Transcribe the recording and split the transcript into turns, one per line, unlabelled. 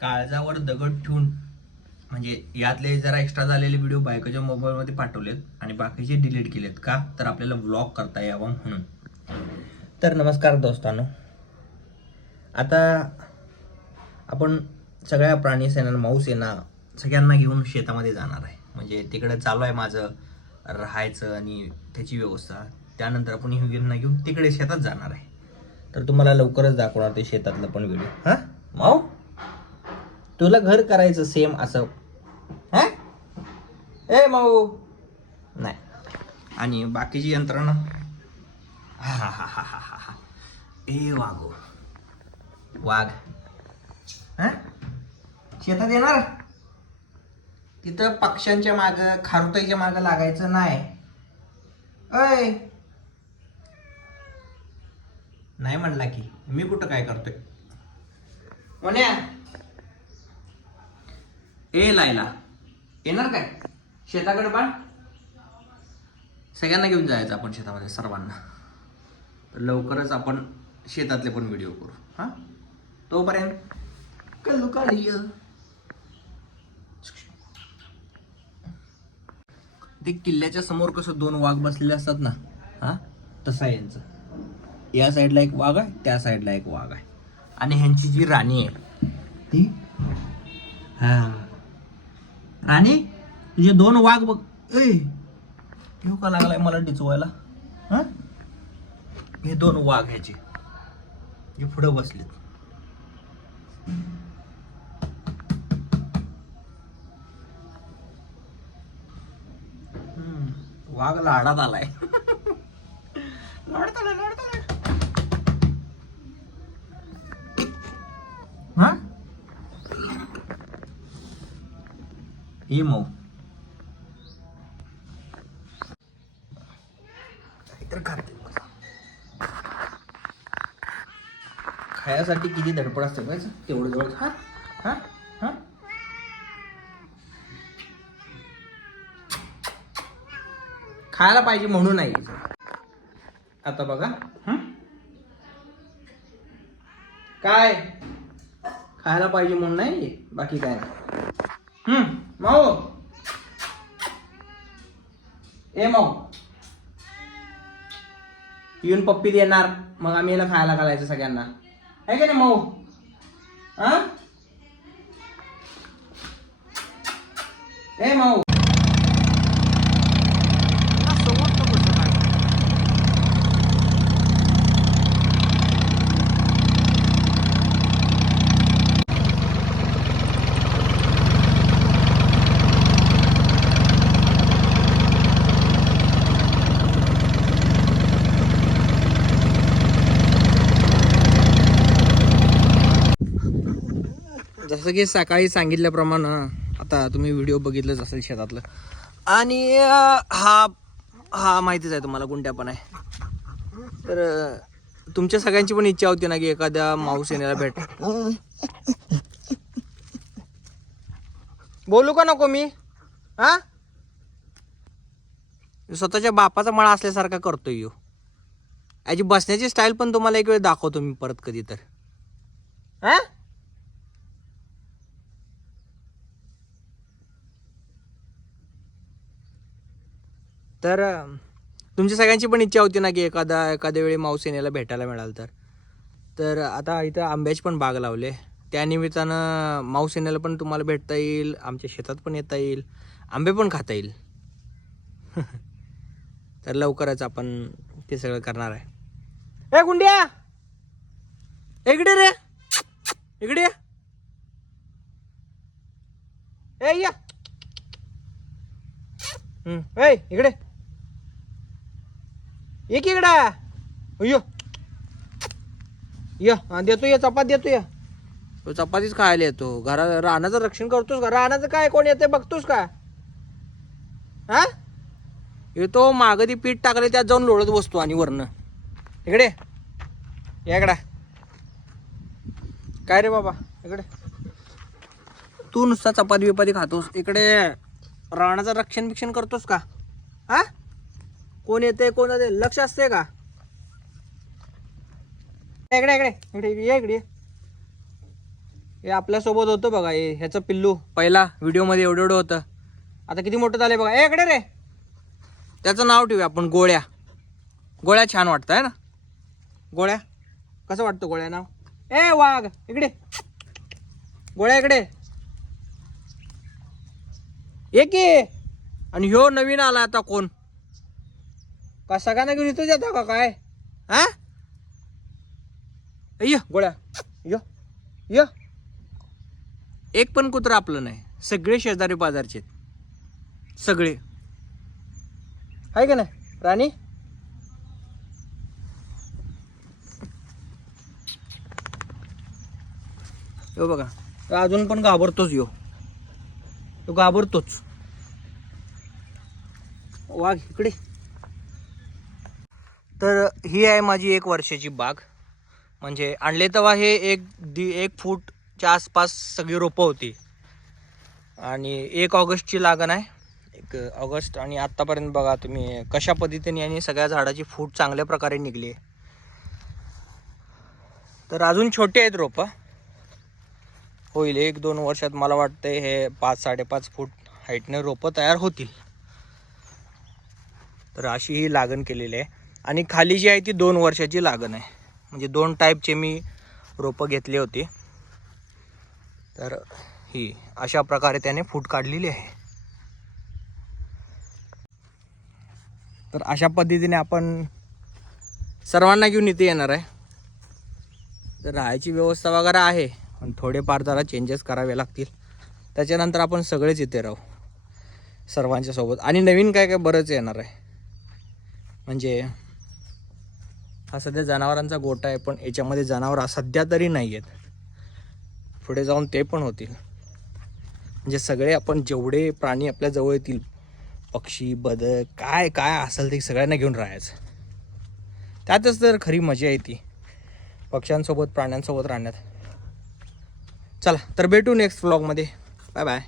काळजावर दगड ठेवून म्हणजे यातले जरा एक्स्ट्रा झालेले व्हिडिओ बायकोच्या मोबाईलमध्ये पाठवलेत आणि बाकीचे डिलीट केलेत का? तर आपल्याला व्लॉग करता यावं म्हणून. तर नमस्कार दोस्तांनो. आता आपण सगळ्या प्राणी सेना माऊस सेना सगळ्यांना घेऊन शेतामध्ये जाणार आहे. म्हणजे तिकडे चालू आहे माझं राहायचं आणि त्याची व्यवस्था. त्यानंतर आपण युगींना घेऊन तिकडे शेतात जाणार आहे. तर तुम्हाला लवकरच दाखवणार ते शेतातलं पण व्हिडिओ हां? माऊ? तुला घर करायचं सेम असं. हा? ए माऊ. नाही. आणि बाकीची यंत्रणा? हा हा हा हा हा हा. हा ए वाघ वाघ. हा? शेतात येणार? तिथं पक्ष्यांच्या माग खारुताईच्या माग लागायचं नाही. अय नाही म्हणला की मी कुठं काय करतोय? म्हण्या ए लायला. येणार काय? शेताकडे पण सगळ्यांना घेऊन जायचं आपण शेतामध्ये सर्वांना. तर लवकरच आपण शेतातले पण व्हिडिओ करू. हां? तोपर्यंत कल्लू काढी ते किल्ल्याच्या समोर कसं दोन वाघ बसलेले असतात ना हा? तसा आहे यांचं. या साईडला एक वाघ आहे त्या साईडला एक वाघ आहे. आणि ह्यांची जी राणी आहे ती? हा. राणी तुझे दोन वाघ बघ. ए येऊ का लागलाय मला डिचवायला? हा? हे दोन वाघ ह्याचे. जे पुढं बसलेत. हम्म, वाघ लाडात आलाय लाडात आलाय. हे बघा. खायासाठी किती धडपड असते बघायचं तेवढं जवळ? हा? हा? हा? खायला पाहिजे म्हणून नाही. आता बघा. हं? काय? खायला पाहिजे म्हणून नाही? बाकी काय नाही. हम्म माऊ ए माऊ येऊन पप्पी देणार मग आम्ही याला खायला घालायचं सगळ्यांना. आहे का नाही माऊ हा? ए माऊ जसं की सकाळी सांगितल्याप्रमाणे आता तुम्ही व्हिडिओ बघितलंच असेल शेतातलं. आणि हा हा माहितीच आहे तुम्हाला कोणत्या पण आहे. तर तुमच्या सगळ्यांची पण इच्छा होती ना की एखाद्या माऊस येण्याला भेट? बोलू का नको मी? हा? स्वतःच्या बापाचा मळा असल्यासारखा करतोय यो. याची बसण्याची स्टाईल पण तुम्हाला एक वेळ दाखवतो मी परत कधी तर हा? तर तुमच्या सगळ्यांची पण इच्छा होती ना की एखादा एखाद्या वेळी मावसेनेला भेटायला मिळाल तर? तर आता इथं आंब्याची पण बाग लावले. त्या निमित्तानं मावसेनेला पण तुम्हाला भेटता येईल आमच्या शेतात पण येता येईल आंबे पण खाता येईल. तर लवकरच आपण ते सगळं करणार आहे. ए गुंड्या! इकडे रे! इकडे! ये. ए या इकडे! एक इकडे. ये की अय्यो देतो ये चपात देतो या. तो चपातीच खायला येतो. घरा रानाचं रक्षण करतोस का? रानाचं काय? कोण येते बघतोस का? हा? येतो मागं ती पीठ टाकले त्यात जाऊन लोळत बसतो आणि वरनं. इकडे. या काय रे बाबा? इकडे. तू नुसता चपाती बिपाती खातोस. इकडे रानाचं रक्षण बिक्षण करतोस का? हा? कोण येते कोण येते लक्ष असते का? इकडे इकडे इकडे इकडे ये इकडे. हे आपल्यासोबत होतं बघा हे ह्याचं पिल्लू. पहिला व्हिडिओमध्ये एवढं एवढं होतं. आता किती मोठं झालं बघा. ए इकडे रे. त्याचं नाव ठेवूया आपण गोळ्या. गोळ्या छान वाटतं आहे ना? गोळ्या. कसं वाटतं गोळ्या नाव? ए वाघ इकडे. गोळ्या इकडे. एक आणि ह्यो नवीन आला आता कोण? का सगळ्यांना घेऊन इथं जाता का काय? हा? ये गोळ्या. य य. एक पण कुत्र आपलं नाही. सगळे शेजारी बाजारचे आहेत. सगळे. आहे का नाही राणी? यो बघा अजून पण घाबरतोच यो. तो घाबरतोच. वाघ इकडे. तर ही आहे माझी एक वर्षाची बाग. म्हणजे आणले तेव्हा हे एक दि एक फूटच्या आसपास सगळी रोपं होती. आणि एक ऑगस्टची लागण आहे. एक ऑगस्ट आणि आत्तापर्यंत बघा तुम्ही कशा पद्धतीने आणि सगळ्या झाडाची फूट चांगल्या प्रकारे निघली आहे. तर अजून छोटे आहेत रोपं. होईल एक दोन वर्षात मला वाटतंय हे पाच साडेपाच फूट हाईटने रोपं तयार होतील. तर अशी ही लागण केलेली आहे. आणि खाली जी आहे ती दोन वर्षाची लागण आहे. म्हणजे दोन टाईपचे मी रोपं घेतली होती. तर ही अशा प्रकारे त्याने फूट काढलेली आहे. तर अशा पद्धतीने आपण सर्वांना घेऊन इथे येणार आहे. तर राहायची व्यवस्था वगैरे आहे पण थोडेफार जरा चेंजेस करावे लागतील. त्याच्यानंतर आपण सगळेच इथे राहू. सर्वांच्या सोबत. आणि नवीन काय काय बरंच येणार आहे. म्हणजे हा सध्या जनावरांचा गोटा आहे पण याच्यामध्ये जनावर सध्या तरी नाही आहेत पुढे जाऊन ते पण होतील. म्हणजे सगळे आपण जेवढे प्राणी आपल्या जवळ येतील पक्षी बदक काय काय असेल ते सगळ्यांना घेऊन राहायचं. त्यातच तर खरी मजा येते पक्ष्यांसोबत प्राण्यांसोबत राहण्यात. चला तर भेटू नेक्स्ट व्लॉगमध्ये बाय बाय